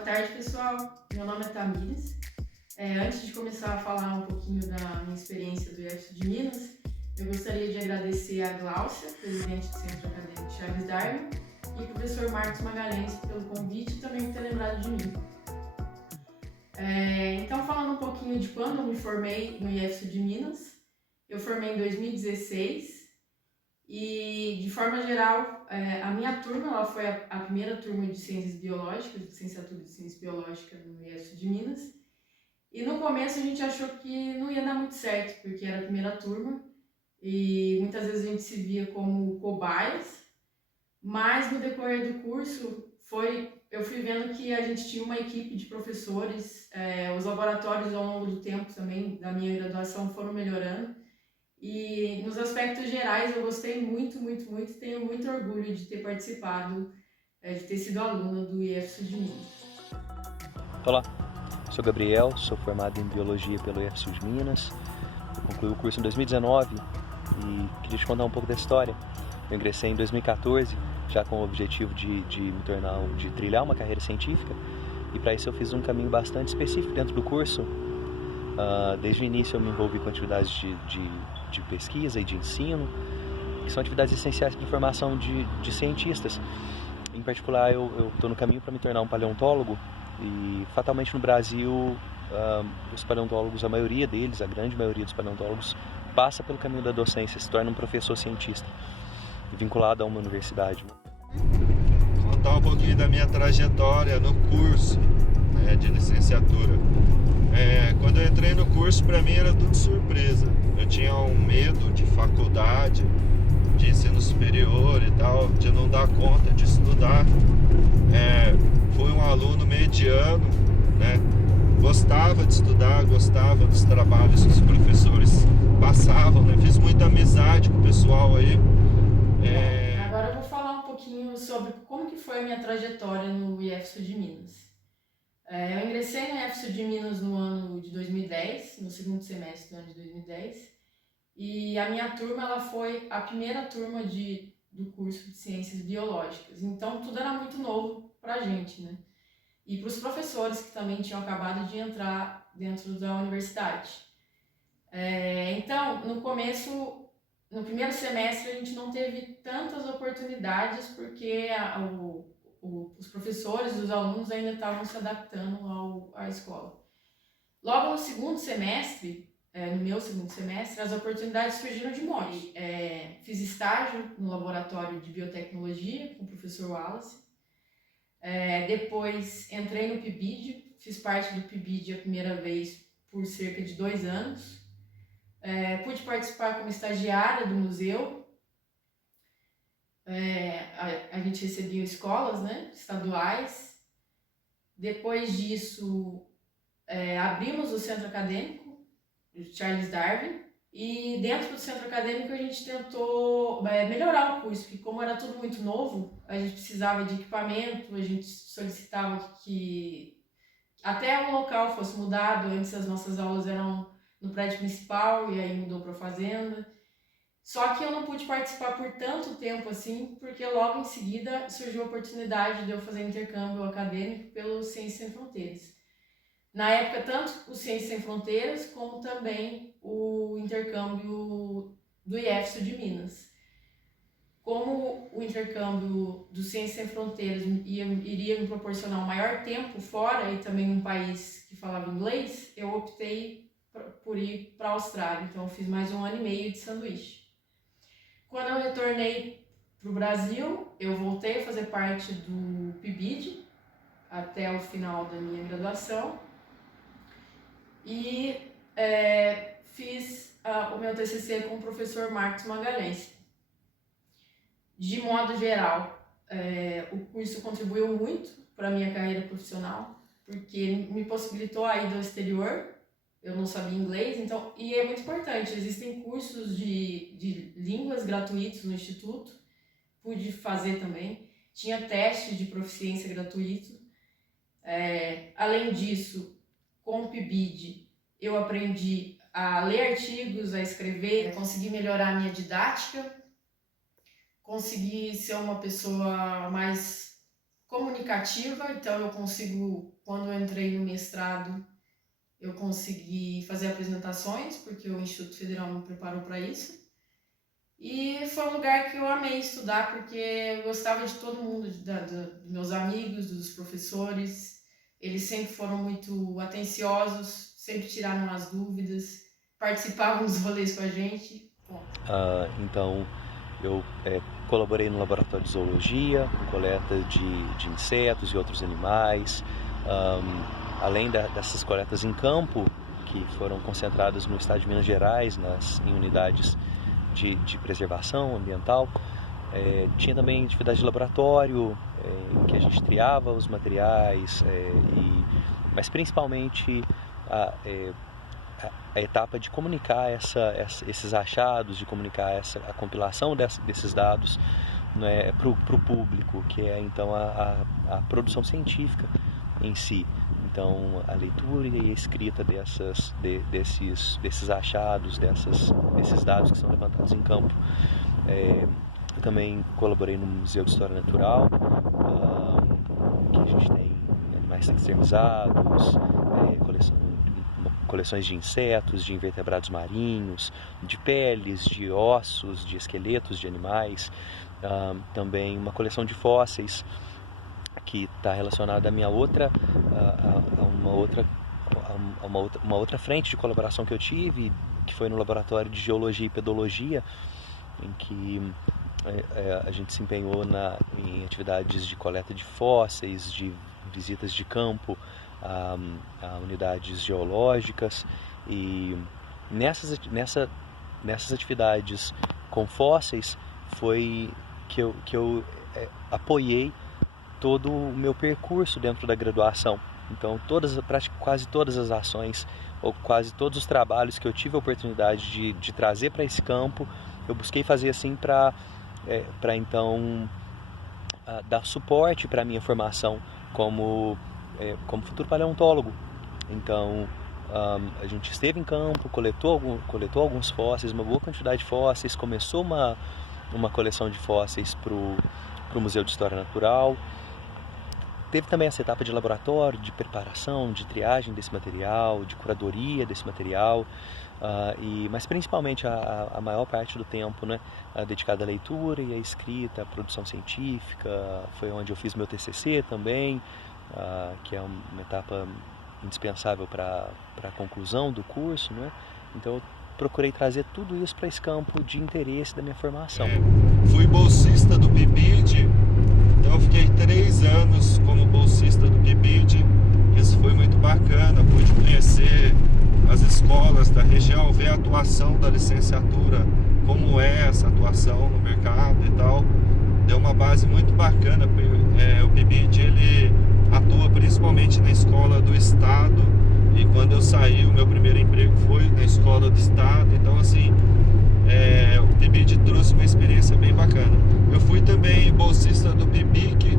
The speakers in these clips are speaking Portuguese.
Boa tarde, pessoal. Meu nome é Tamires. Antes de começar a falar um pouquinho da minha experiência do IEFSU de Minas, eu gostaria de agradecer a Gláucia, presidente do Centro Acadêmico Charles Darwin, e o professor Marcos Magalhães pelo convite e também por ter lembrado de mim. Então, falando um pouquinho de quando eu me formei no IEFSU de Minas, eu formei em 2016 e, de forma geral, a minha turma ela foi a primeira turma de Ciências Biológicas, de Licenciatura de Ciência Biológica no IEFSU de Minas. E no começo a gente achou que não ia dar muito certo, porque era a primeira turma e muitas vezes a gente se via como cobaias, mas no decorrer do curso eu fui vendo que a gente tinha uma equipe de professores, os laboratórios ao longo do tempo também da minha graduação foram melhorando e nos aspectos gerais eu gostei muito, muito, muito e tenho muito orgulho de ter participado, de ter sido aluna do IEFSU de Minas. Olá, sou Gabriel, sou formado em Biologia pelo IEFSU de Minas, concluí o curso em 2019 e queria te contar um pouco da história. Eu ingressei em 2014, já com o objetivo de trilhar uma carreira científica, e para isso eu fiz um caminho bastante específico dentro do curso. Desde o início eu me envolvi com atividades de pesquisa e de ensino, que são atividades essenciais para a formação de cientistas. Em particular, eu estou no caminho para me tornar um paleontólogo e, fatalmente, no Brasil, os paleontólogos, a maioria deles, a grande maioria dos paleontólogos, passa pelo caminho da docência, se torna um professor cientista, vinculado a uma universidade. Contar um pouquinho da minha trajetória no curso, né, de licenciatura. Quando eu entrei no curso, para mim era tudo surpresa. Eu tinha um medo de faculdade, de ensino superior e tal, de não dar conta de estudar. Fui um aluno mediano, né? Gostava de estudar, gostava dos trabalhos que os professores passavam, né? Fiz muita amizade com o pessoal aí. Agora eu vou falar um pouquinho sobre como que foi a minha trajetória no IEFSU de Minas. Eu ingressei no IEFSU de Minas no ano de 2010, no segundo semestre do ano de 2010, e a minha turma ela foi a primeira turma do curso de Ciências Biológicas, então tudo era muito novo pra gente, né? E para os professores que também tinham acabado de entrar dentro da universidade. Então, no começo, no primeiro semestre, a gente não teve tantas oportunidades porque os professores, os alunos ainda estavam se adaptando à escola. Logo no segundo semestre, no meu segundo semestre, as oportunidades surgiram de monte. Fiz estágio no laboratório de biotecnologia com o professor Wallace. Depois entrei no PIBID, fiz parte do PIBID a primeira vez por cerca de 2 anos. Pude participar como estagiária do museu. A gente recebia escolas, né, estaduais. Depois disso, abrimos o Centro Acadêmico de Charles Darwin e dentro do Centro Acadêmico a gente tentou melhorar o curso, porque como era tudo muito novo, a gente precisava de equipamento, a gente solicitava que até o local fosse mudado. Antes as nossas aulas eram no prédio principal e aí mudou para a fazenda. Só que eu não pude participar por tanto tempo assim, porque logo em seguida surgiu a oportunidade de eu fazer intercâmbio acadêmico pelo Ciências Sem Fronteiras. Na época, tanto o Ciências Sem Fronteiras, como também o intercâmbio do IEFSU de Minas. Como o intercâmbio do Ciências Sem Fronteiras iria me proporcionar um maior tempo fora e também num país que falava inglês, eu optei por ir para a Austrália. Então, eu fiz mais 1 ano e meio de sanduíche. Quando eu retornei para o Brasil, eu voltei a fazer parte do PIBID até o final da minha graduação e fiz o meu TCC com o professor Marcos Magalhães. De modo geral, o curso contribuiu muito para a minha carreira profissional, porque me possibilitou a ir ao exterior. Eu não sabia inglês, então, e é muito importante, existem cursos de línguas gratuitos no Instituto, pude fazer também, tinha teste de proficiência gratuito. Além disso, com o PIBID, eu aprendi a ler artigos, a escrever, consegui melhorar a minha didática, consegui ser uma pessoa mais comunicativa, então eu consigo quando eu entrei no mestrado, eu consegui fazer apresentações, porque o Instituto Federal me preparou para isso. E foi um lugar que eu amei estudar, porque eu gostava de todo mundo, dos meus amigos, dos professores. Eles sempre foram muito atenciosos, sempre tiraram as dúvidas, participavam dos rolês com a gente. Então, eu colaborei no laboratório de zoologia, com coleta de insetos e outros animais. Além dessas coletas em campo, que foram concentradas no estado de Minas Gerais, em unidades de preservação ambiental, tinha também atividade de laboratório, em que a gente triava os materiais, mas principalmente a etapa de comunicar esses achados, de comunicar a compilação desses dados, né, para o público, que é então a produção científica em si. Então, a leitura e a escrita desses achados, desses dados que são levantados em campo. Eu também colaborei no Museu de História Natural, que a gente tem animais extremizados, coleções de insetos, de invertebrados marinhos, de peles, de ossos, de esqueletos de animais. Também uma coleção de fósseis, que está relacionada à minha uma outra frente de colaboração que eu tive, que foi no laboratório de geologia e pedologia, em que a gente se empenhou em atividades de coleta de fósseis, de visitas de campo a unidades geológicas, e nessas atividades com fósseis foi que eu apoiei todo o meu percurso dentro da graduação. Então, quase todas as ações, ou quase todos os trabalhos que eu tive a oportunidade de trazer para esse campo, eu busquei fazer assim para então dar suporte para a minha formação como futuro paleontólogo. Então, a gente esteve em campo, coletou alguns fósseis, uma boa quantidade de fósseis, começou uma coleção de fósseis para o Museu de História Natural. Teve também essa etapa de laboratório, de preparação, de triagem desse material, de curadoria desse material, mas principalmente a maior parte do tempo, né, dedicada à leitura e à escrita, à produção científica. Foi onde eu fiz meu TCC também, que é uma etapa indispensável para a conclusão do curso, né? Então eu procurei trazer tudo isso para esse campo de interesse da minha formação. Fui bolsista do PIBID, então eu fiquei 3 anos como bolsista do PIBID. Isso foi muito bacana, pude conhecer as escolas da região, ver a atuação da licenciatura, como é essa atuação no mercado e tal. Deu uma base muito bacana. O PIBID, ele atua principalmente na escola do estado, e quando eu saí, o meu primeiro emprego foi na escola do estado. Então, assim, o PIBID trouxe uma experiência bem bacana. Eu fui também bolsista do PIBIC.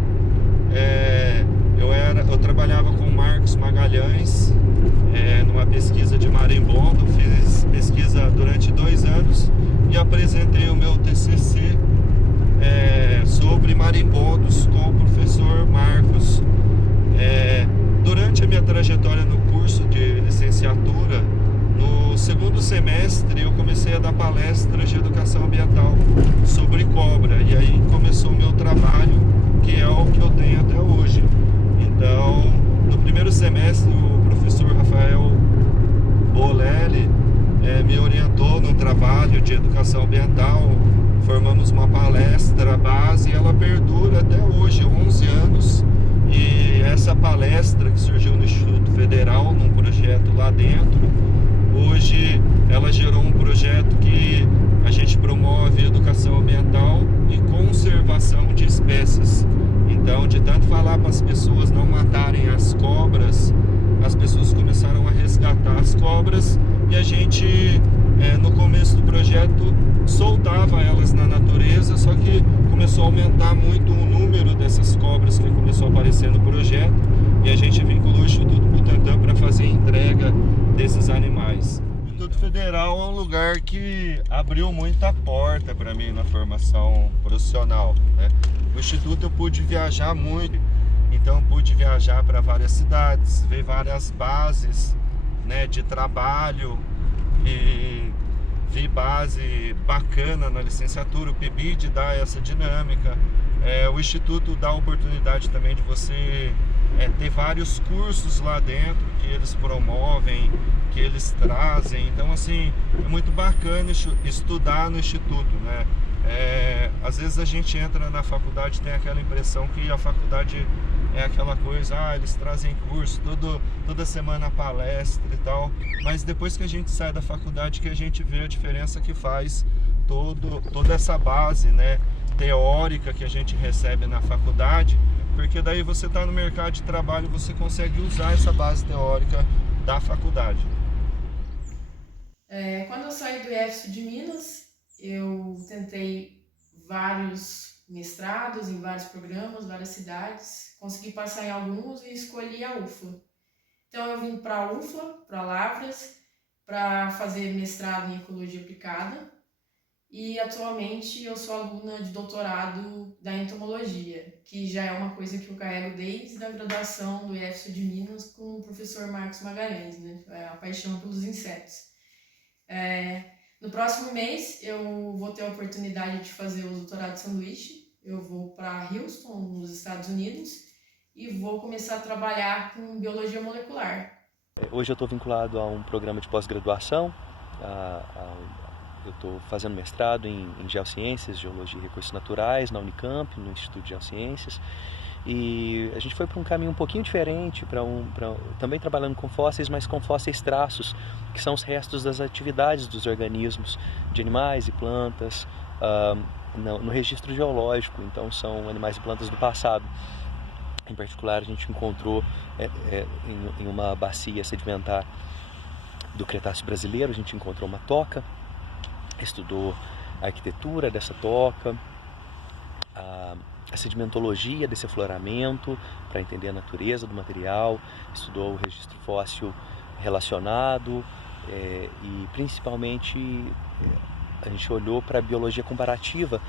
Eu trabalhava com o Marcos Magalhães numa pesquisa de marimbondo. Fiz pesquisa durante 2 anos e apresentei o meu TCC sobre marimbondos com o professor Marcos. Durante a minha trajetória no curso de licenciatura, no 2º semestre eu comecei a dar palestras de educação ambiental sobre cobra, e aí começou o meu trabalho, que é o que eu tenho até hoje. Então, no 1º semestre, o professor Rafael Bolelli me orientou no trabalho de educação ambiental. Formamos uma palestra base e ela perdura até hoje, 11 anos. E essa palestra, que surgiu no Instituto Federal, num projeto lá dentro, hoje ela gerou um projeto que a gente promove educação ambiental e conservação de espécies. Então, de tanto falar para as pessoas não matarem as cobras, as pessoas começaram a resgatar as cobras, e a gente, no começo do projeto, soltava elas na natureza, só que começou a aumentar muito o número dessas cobras que começou a aparecer no projeto, e a gente vinculou o Instituto Butantan para fazer a entrega desses animais. O Instituto Federal é um lugar que abriu muita porta para mim na formação profissional, né? No Instituto eu pude viajar muito, Então pude viajar para várias cidades, ver várias bases, né, de trabalho, e vi base bacana na licenciatura. O PIBID dá essa dinâmica, o Instituto dá a oportunidade também de você ter vários cursos lá dentro que eles promovem, que eles trazem. Então assim, é muito bacana estudar no Instituto, né? Às vezes a gente entra na faculdade e tem aquela impressão que a faculdade é aquela coisa, eles trazem curso, toda semana palestra e tal, mas depois que a gente sai da faculdade que a gente vê a diferença que faz toda essa base, né, teórica que a gente recebe na faculdade, porque daí você está no mercado de trabalho, você consegue usar essa base teórica da faculdade. Quando eu saí do IFSU de Minas, eu tentei vários mestrados em vários programas, várias cidades, consegui passar em alguns e escolhi a UFLA. Então eu vim para a UFLA, para Lavras, para fazer mestrado em Ecologia Aplicada, e atualmente eu sou aluna de doutorado da entomologia, que já é uma coisa que eu carrego desde a graduação do IFSU de Minas com o professor Marcos Magalhães, né? A paixão pelos insetos. No próximo mês eu vou ter a oportunidade de fazer o doutorado de sanduíche. Eu vou para Houston, nos Estados Unidos, e vou começar a trabalhar com biologia molecular. Hoje eu estou vinculado a um programa de pós-graduação. Eu estou fazendo mestrado em Geociências, Geologia e Recursos Naturais na Unicamp, no Instituto de Geociências. E a gente foi para um caminho um pouquinho diferente, também trabalhando com fósseis, mas com fósseis traços, que são os restos das atividades dos organismos, de animais e plantas, no registro geológico. Então são animais e plantas do passado. Em particular, a gente encontrou em uma bacia sedimentar do Cretáceo brasileiro, a gente encontrou uma toca, estudou a arquitetura dessa toca, a sedimentologia desse afloramento para entender a natureza do material, estudou o registro fóssil relacionado e principalmente a gente olhou para a biologia comparativa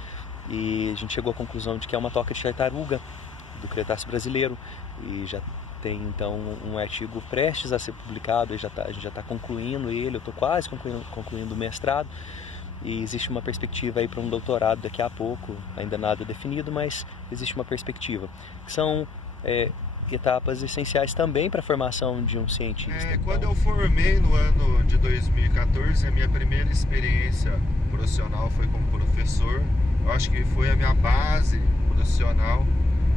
e a gente chegou à conclusão de que é uma toca de tartaruga do Cretáceo brasileiro, e já tem então um artigo prestes a ser publicado, a gente já está concluindo ele, eu estou quase concluindo o mestrado, e existe uma perspectiva aí para um doutorado daqui a pouco, ainda nada definido, mas existe uma perspectiva, que são etapas essenciais também para a formação de um cientista. Quando eu formei no ano de 2014, a minha primeira experiência profissional foi como professor. Eu acho que foi a minha base profissional.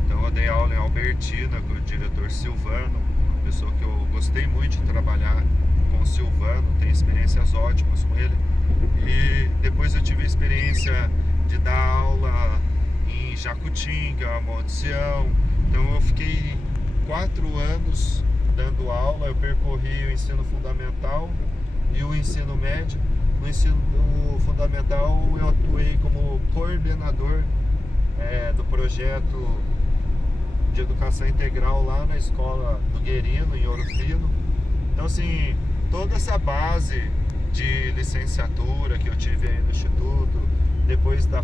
Então eu dei aula em Albertina com o diretor Silvano, uma pessoa que eu gostei muito de trabalhar com o Silvano, tenho experiências ótimas com ele. E depois eu tive a experiência de dar aula em Jacutinga, Monte Sião. Então eu fiquei 4 anos dando aula, eu percorri o ensino fundamental e o ensino médio. No ensino fundamental eu atuei como coordenador do projeto de educação integral lá na escola do Guerino, em Ouro Fino. Então assim, toda essa base de licenciatura que eu tive aí no Instituto, depois da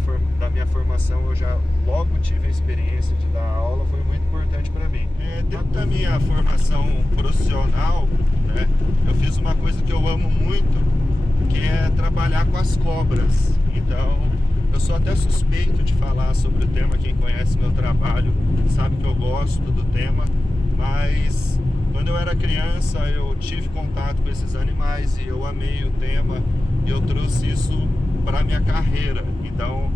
minha formação eu já logo tive a experiência de dar aula, foi muito importante para mim. Dentro da minha formação profissional, né, eu fiz uma coisa que eu amo muito, que é trabalhar com as cobras. Então eu sou até suspeito de falar sobre o tema, quem conhece meu trabalho sabe que eu gosto do tema, mas quando eu era criança eu tive contato com esses animais e eu amei o tema e eu trouxe isso para a minha carreira. Então,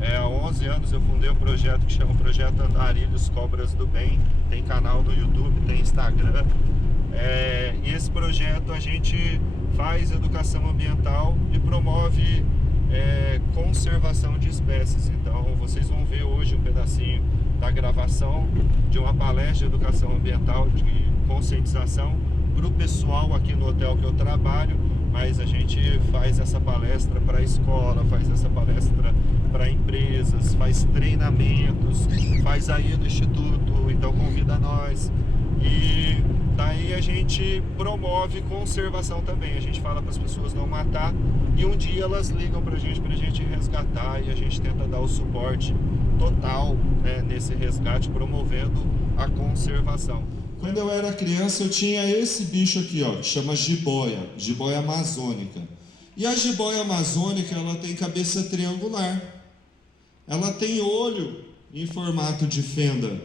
há 11 anos eu fundei um projeto que chama Projeto Andarilhos Cobras do Bem, tem canal no YouTube, tem Instagram, e esse projeto a gente faz educação ambiental e promove conservação de espécies. Então vocês vão ver hoje um pedacinho da gravação de uma palestra de educação ambiental, de conscientização para o pessoal aqui no hotel que eu trabalho, mas a gente faz essa palestra para a escola, faz essa palestra para empresas, faz treinamentos, faz aí no Instituto, então convida nós. E daí a gente promove conservação também, a gente fala para as pessoas não matar e um dia elas ligam para a gente resgatar e a gente tenta dar o suporte total, né, nesse resgate, promovendo a conservação. Quando eu era criança, eu tinha esse bicho aqui, ó, que chama jiboia amazônica. E a jiboia amazônica, ela tem cabeça triangular. Ela tem olho em formato de fenda.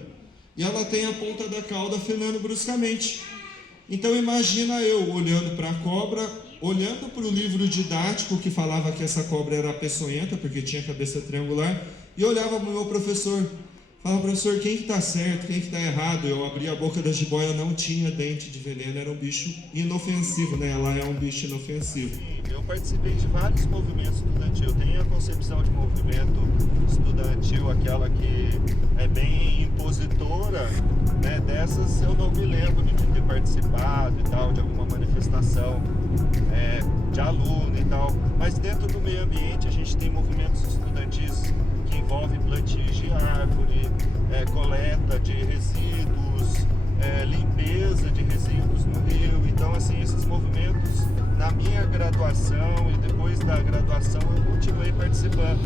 E ela tem a ponta da cauda fenando bruscamente. Então imagina eu olhando para a cobra, olhando para o livro didático que falava que essa cobra era peçonhenta, porque tinha cabeça triangular, e olhava para o meu professor. Falava, professor, quem que está certo, quem que está errado? Eu abri a boca da jiboia, não tinha dente de veneno, era um bicho inofensivo, né? Ela é um bicho inofensivo. Eu participei de vários movimentos estudantis. Eu tenho a concepção de movimento estudantil, aquela que é bem impositora, né? Dessas eu não me lembro de ter participado e tal, de alguma manifestação de aluno e tal. Mas dentro do meio ambiente a gente tem movimentos estudantis que envolvem plantios de árvore, coleta de resíduos, limpeza de resíduos no rio. Então, assim, esses movimentos, na minha graduação e depois da graduação, eu continuei participando.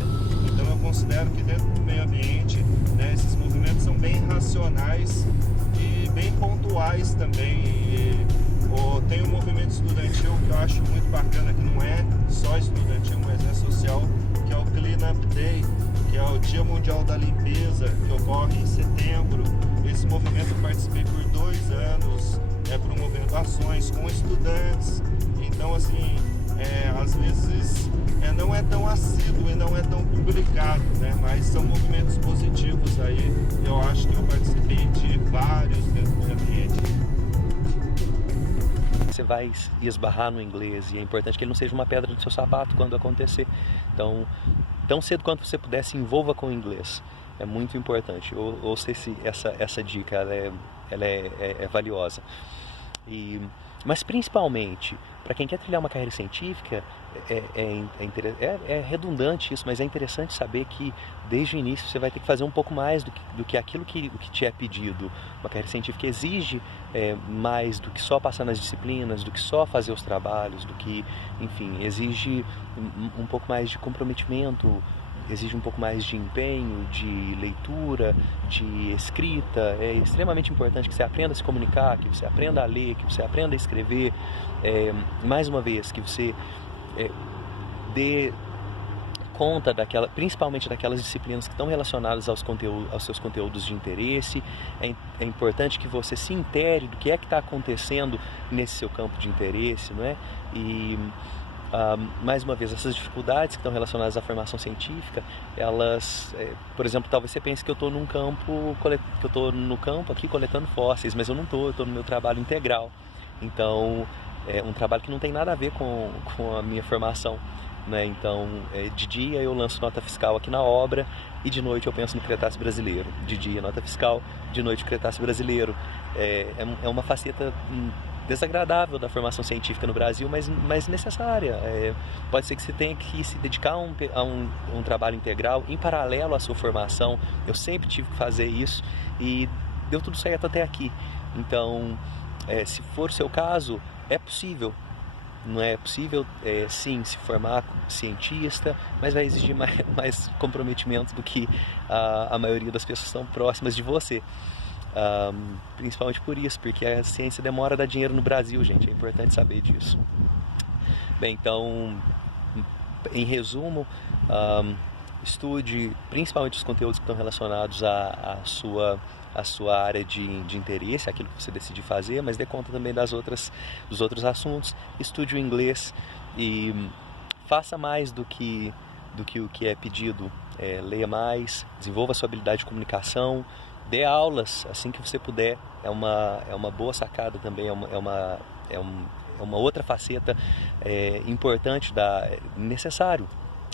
Então, eu considero que dentro do meio ambiente, né, esses movimentos são bem racionais e bem pontuais também. Tem um movimento estudantil que eu acho muito bacana, que não é só estudantil, mas é social, que é o Clean Up Day, que é o Dia Mundial da Limpeza, que ocorre em setembro. Esse movimento eu participei por 2 anos, promovendo ações com estudantes. Então, assim, às vezes não é tão assíduo e não é tão publicado, né? Mas são movimentos positivos aí. Eu acho que eu participei de vários dentro do ambiente. Você vai esbarrar no inglês e é importante que ele não seja uma pedra no seu sapato quando acontecer. Então, tão cedo quanto você puder, se envolva com o inglês. É muito importante. Ouça essa dica, ela é valiosa. Mas principalmente, para quem quer trilhar uma carreira científica, é redundante isso, mas é interessante saber que desde o início você vai ter que fazer um pouco mais do que aquilo que te é pedido. Uma carreira científica exige mais do que só passar nas disciplinas, do que só fazer os trabalhos, do que, enfim, exige um pouco mais de comprometimento, exige um pouco mais de empenho, de leitura, de escrita. É extremamente importante que você aprenda a se comunicar, que você aprenda a ler, que você aprenda a escrever. Mais uma vez, que você dê conta principalmente daquelas disciplinas que estão relacionadas aos seus conteúdos de interesse. É importante que você se intere do que é que está acontecendo nesse seu campo de interesse, não é? E mais uma vez, essas dificuldades que estão relacionadas à formação científica, elas, por exemplo, talvez você pense que eu estou no campo aqui coletando fósseis, mas eu não estou, eu estou no meu trabalho integral. Então, é um trabalho que não tem nada a ver com a minha formação, né? Então, de dia eu lanço nota fiscal aqui na obra e de noite eu penso no Cretáceo brasileiro. De dia nota fiscal, de noite o Cretáceo brasileiro. É uma faceta desagradável da formação científica no Brasil, mas necessária. Pode ser que você tenha que se dedicar a um trabalho integral em paralelo à sua formação. Eu sempre tive que fazer isso e deu tudo certo até aqui. Então, se for o seu caso, é possível. Não é possível, sim, se formar cientista, mas vai exigir mais comprometimento do que a maioria das pessoas que estão próximas de você. Principalmente por isso, porque a ciência demora a dar dinheiro no Brasil, gente. É importante saber disso. Bem, então, em resumo, estude principalmente os conteúdos que estão relacionados à sua área de interesse, aquilo que você decidir fazer, mas dê conta também dos outros assuntos. Estude o inglês e faça mais do que o que é pedido. Leia mais, desenvolva a sua habilidade de comunicação, dê aulas assim que você puder. É uma boa sacada também, é uma outra faceta importante, necessário.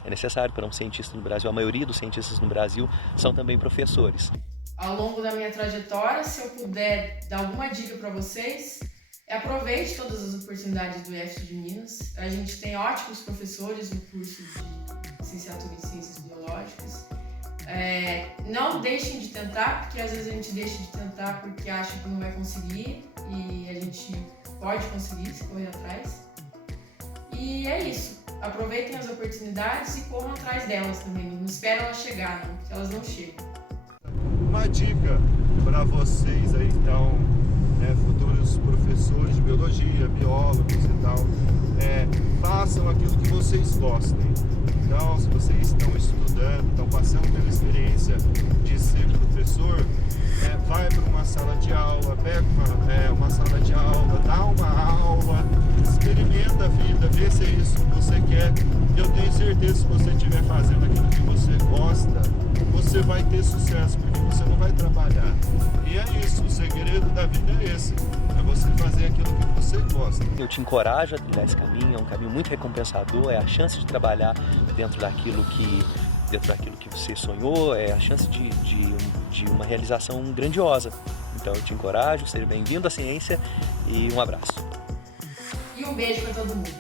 É necessário para um cientista no Brasil. A maioria dos cientistas no Brasil são também professores. Ao longo da minha trajetória, se eu puder dar alguma dica para vocês, aproveite todas as oportunidades do IFSU de Minas. A gente tem ótimos professores no curso de licenciatura em Ciências Biológicas. Não deixem de tentar, porque às vezes a gente deixa de tentar porque acha que não vai conseguir e a gente pode conseguir se correr atrás. E é isso. aproveitem as oportunidades e corram atrás delas também. Não esperam elas chegar, não, se elas não chegam. Uma dica para vocês aí, então, futuros professores de biologia, biólogos e tal, façam aquilo que vocês gostem. Então, se vocês estão estudando, estão passando pela experiência de ser professor, vai para uma sala de aula, pega uma sala de aula, dá uma aula, experimenta a vida, vê se é isso que você quer. Eu tenho certeza que se você estiver fazendo aquilo que você gosta, você vai ter sucesso, porque você não vai trabalhar. E é isso, o segredo da vida é esse, é você fazer aquilo que você gosta. Eu te encorajo a trilhar esse caminho, é um caminho muito recompensador, é a chance de trabalhar dentro daquilo que você sonhou, é a chance de uma realização grandiosa. Então eu te encorajo, seja bem-vindo à ciência e um abraço. E um beijo para todo mundo.